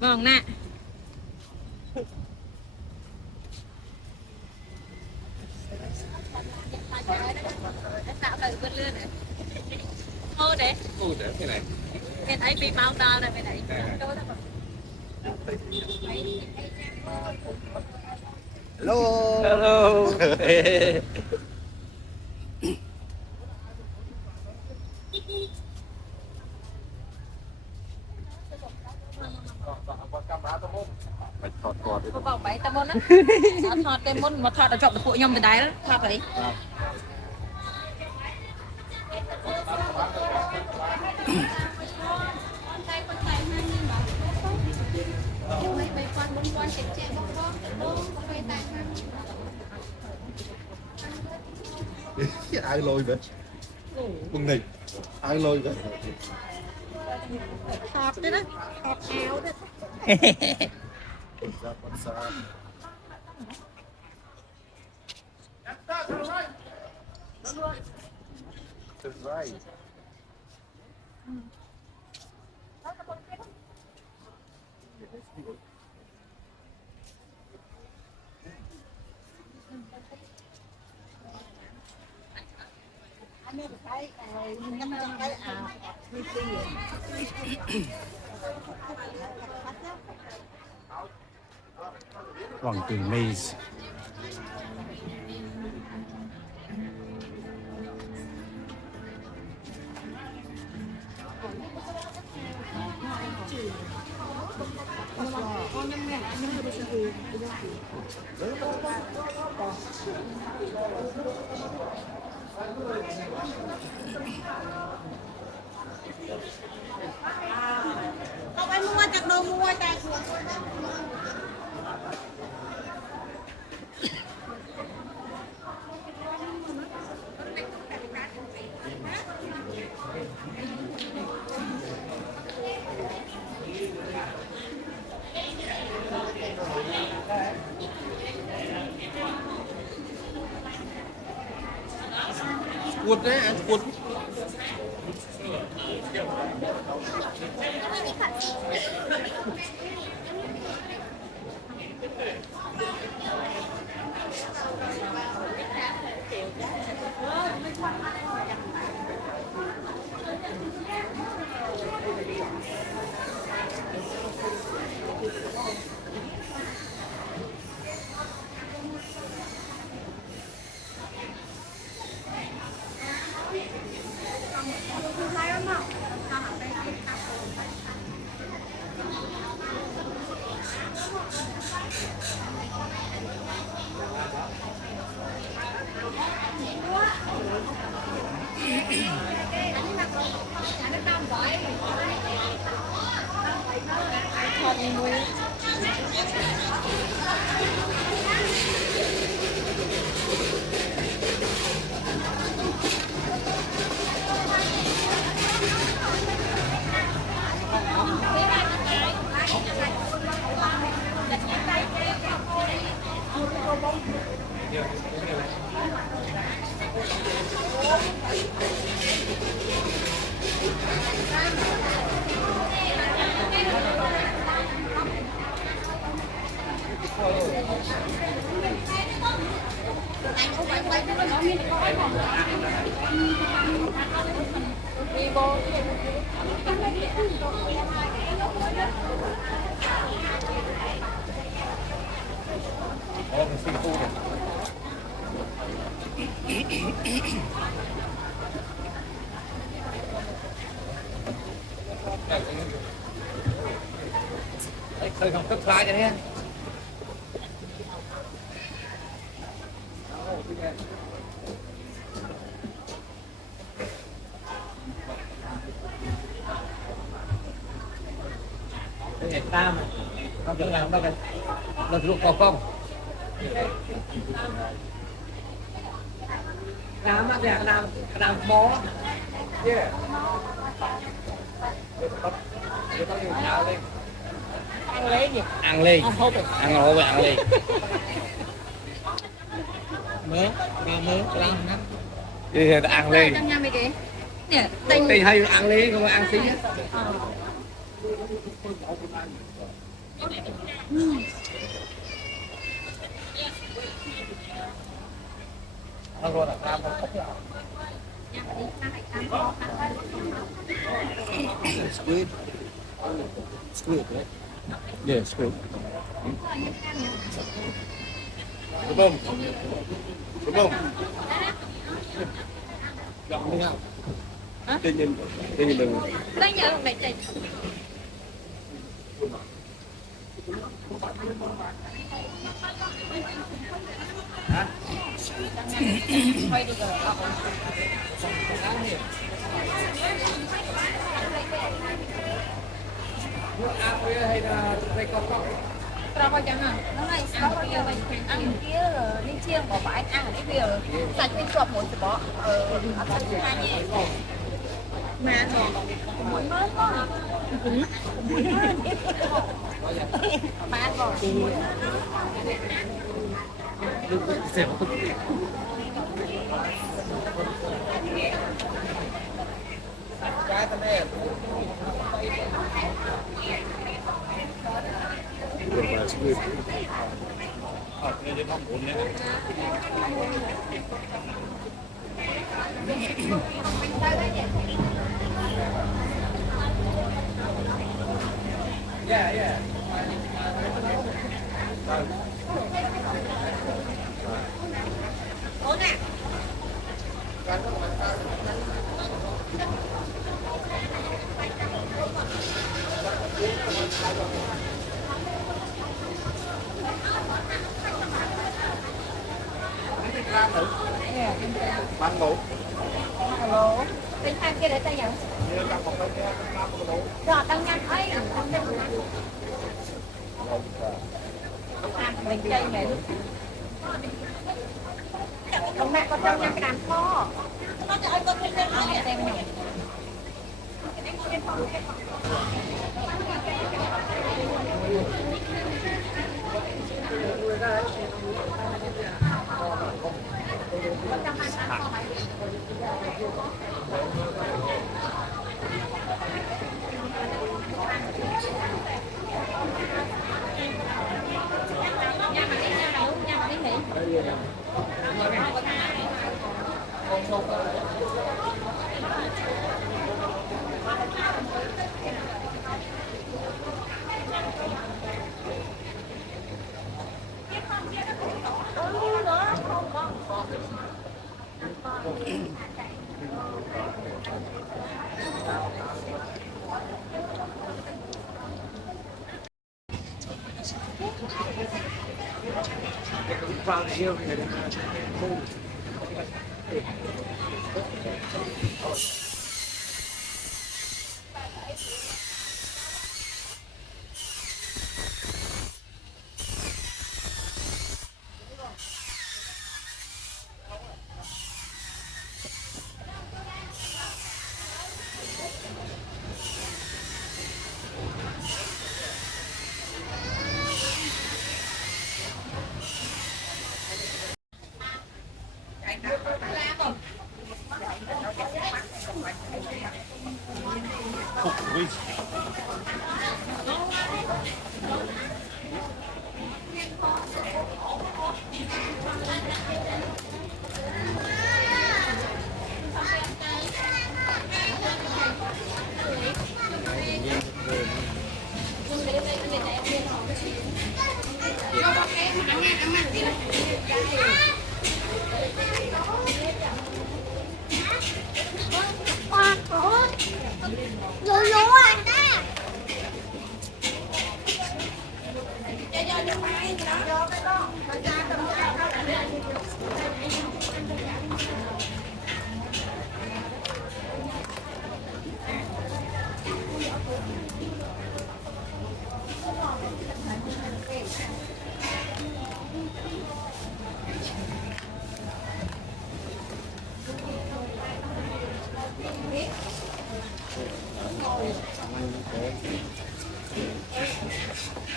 vâng nè tạo đời vươn lươn này thôi đấy cái này cái thấy bị bao to rồi cái này Hello. hello mày thọt cọt có vòng bảy tâm môn á thọt tem môn mà thọt ở trọng phụ nhom từ đáy đó thọt đấy Ai lôi vậy? Bưng này. Ai lôi vậy? thọt đấy đó thọt áo đấy Con sao? Right. Hoàng tử Maze không ai mua chặt đồ mua chặt Cuột đấy, ăn cuột. Khơi không cấp lại cho nên Việt Nam không được làm đâu là ruộng có không làm mà để làm bó yeah để tao lên ăn lấy gì ăn ly ăn hộp ăn ngồi về ăn ly mớ ba mớ làm nè đi thì ta ăn ly trong nhà mày kì nè thì hay ăn ly không ăn tí á nó rồi là cam không squid squid đấy yeah squid đúng không đúng không gọn đi không trên nhìn đừng lấy nhớ này chị quay đi rồi hay là đây con rau qua chẳng à nó này rau qua kia ăn kia đi chiên bỏ bãi ăn ở đây bây sạch đi sọp một bỏ ở sạch hai nhé mà mỗi mớ có mà ăn bỏ thì cái tên này squid đây không muốn nữa yeah yeah ủa nè mang ngủ hello bên hai kia để tay nhận rồi tăng nhanh ấy mình chơi mẹ ông mẹ có tăng nhanh cái đàn kho nó cho anh có thêm thêm này vào yêu người rồi rồi Hãy subscribe cho kênh Ghiền Mì Gõ để không bỏ lỡ những video hấp dẫn.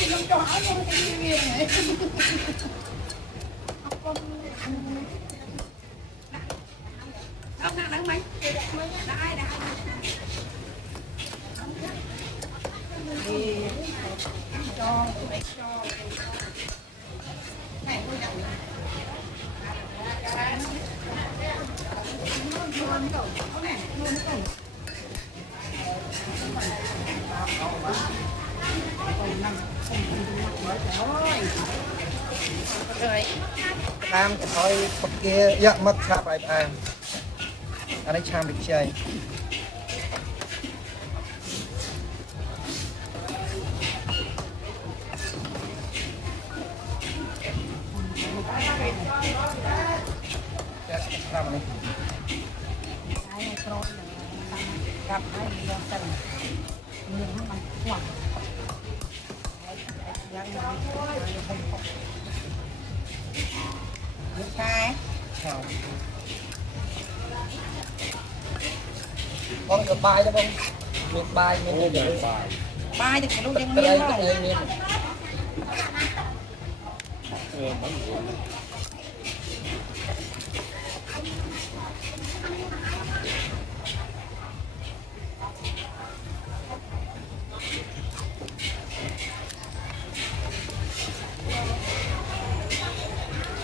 thì không cho hỏi luôn cái gì này. Ông nào đang mấy? Đã. Cho này tôi đặt rồi Nam cái thôi một kia dạ mất chạp lại anh ấy chạm được chơi làm này gặp ai đi đâu cần mình không bằng quảng sai con được bài đó không được bài mình được bài thì lúc dân đây miên đây thôi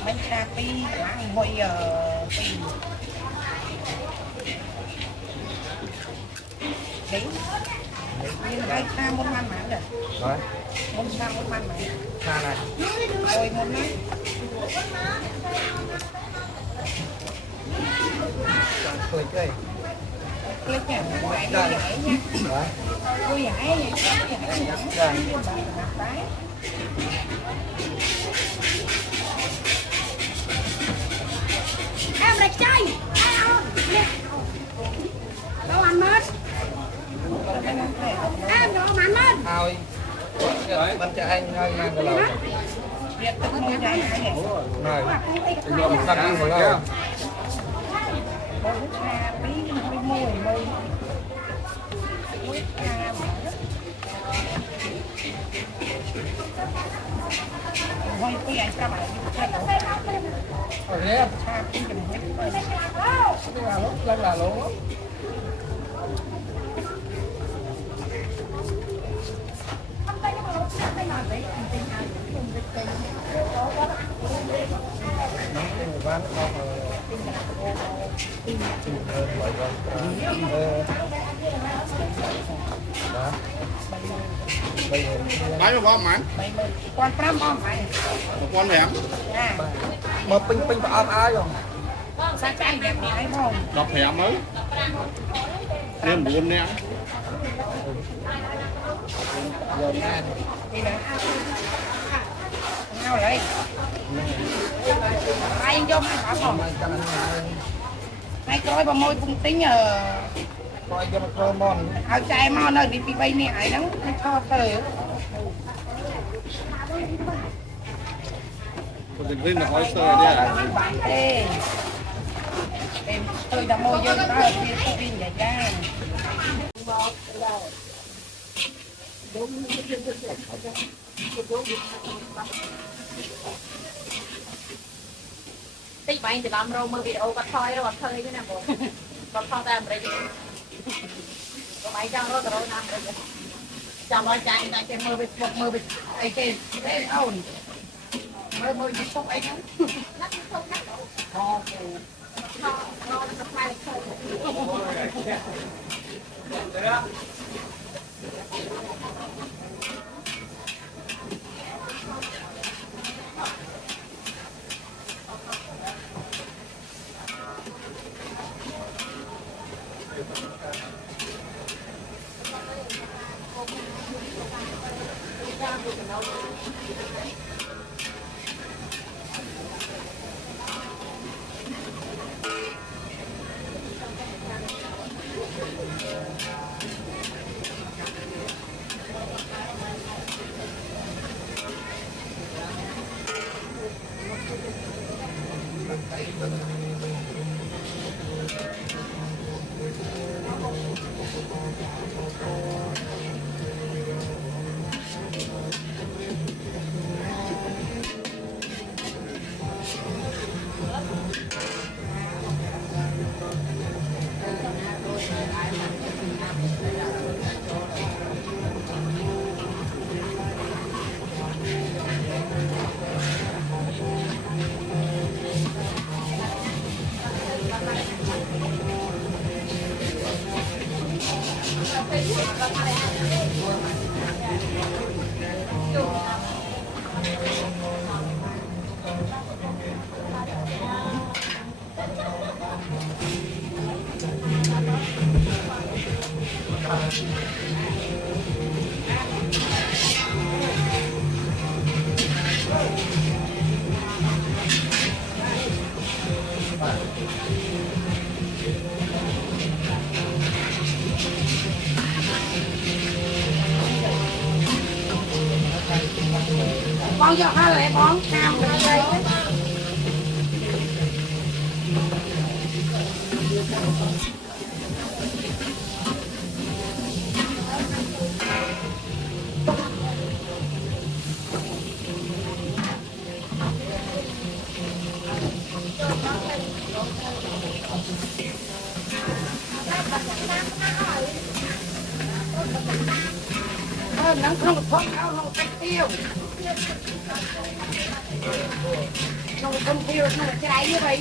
bánh cà pi ăn hồi pi đấy nhưng đây ta muốn ăn mà được rồi muốn sao muốn ăn mà xa này rồi muốn nói cười chơi click nha bạn vui vẻ nha rồi vui vẻ vậy em là chơi đâu ăn mất em đâu ăn mất thôi mình cho anh hơi mang cái lẩu việc không mua ra này rồi dùng tăng ăn một lâu bún cà bí mùi cà hơi cái anh các bạn rồi nhé cà bí chừng hết lên là luôn bán con bán cho con mà con pram bom phải con hẻm mà pin vào ai rồi sao trái đẹp này không đọc hẻm mới nên buồn nè giờ nè nào lại ai vô mà bảo không ai coi bà môi cũng tính coi cho nó thơm ngon áo trai mon ơi đi bị bay nè ai nắng nó cho từ còn đừng lên là hỏi sơ đi à bạn ê em tôi đã mua vô đó thì tôi đi vậy ra tích bay thì làm rồi mơ video bắt thôi rồi bắt thôi cái nào bộ bắt thôi ta làm rồi bay trong đó rồi làm rồi trong đó chạy ta cái mơ bị ai cái đấy ổn mơ bị sốc ấy nhá con cho hai lại con cam đây nắng không thoát áo không cách tiêu không tiêu không cái đấy như vậy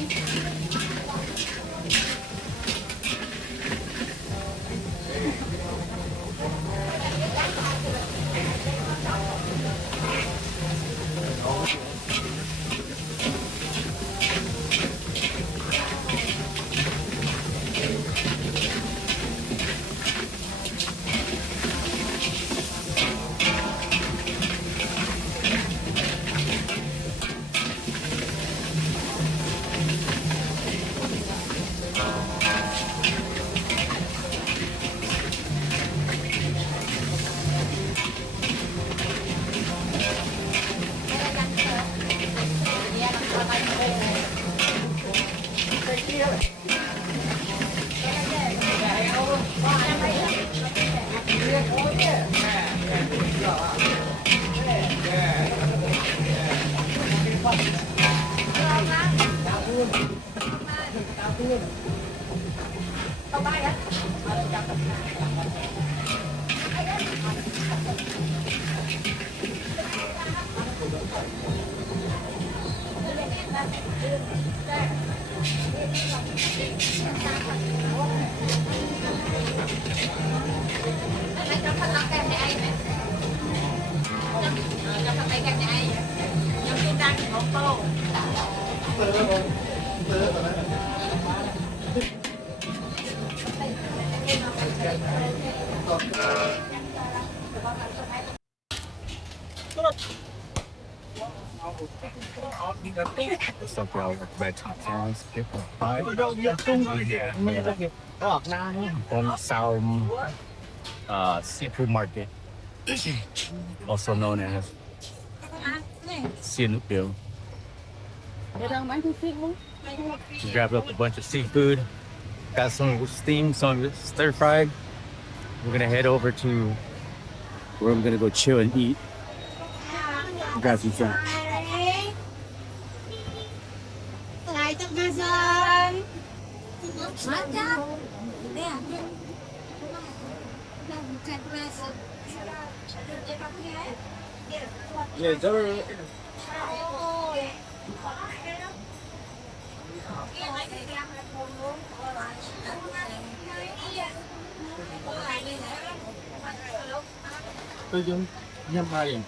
Something else like vegetables, people pie. On Salm Seafood Market, also known as Sinupil. Grabbed up a bunch of seafood. Got some steamed, some stir fried. We're gonna head over to where I'm gonna go chill and eat. Grab some food. Lại trong cơ sơn. Mất chắc. Nè. Yeah, there. Tôi nhâm hai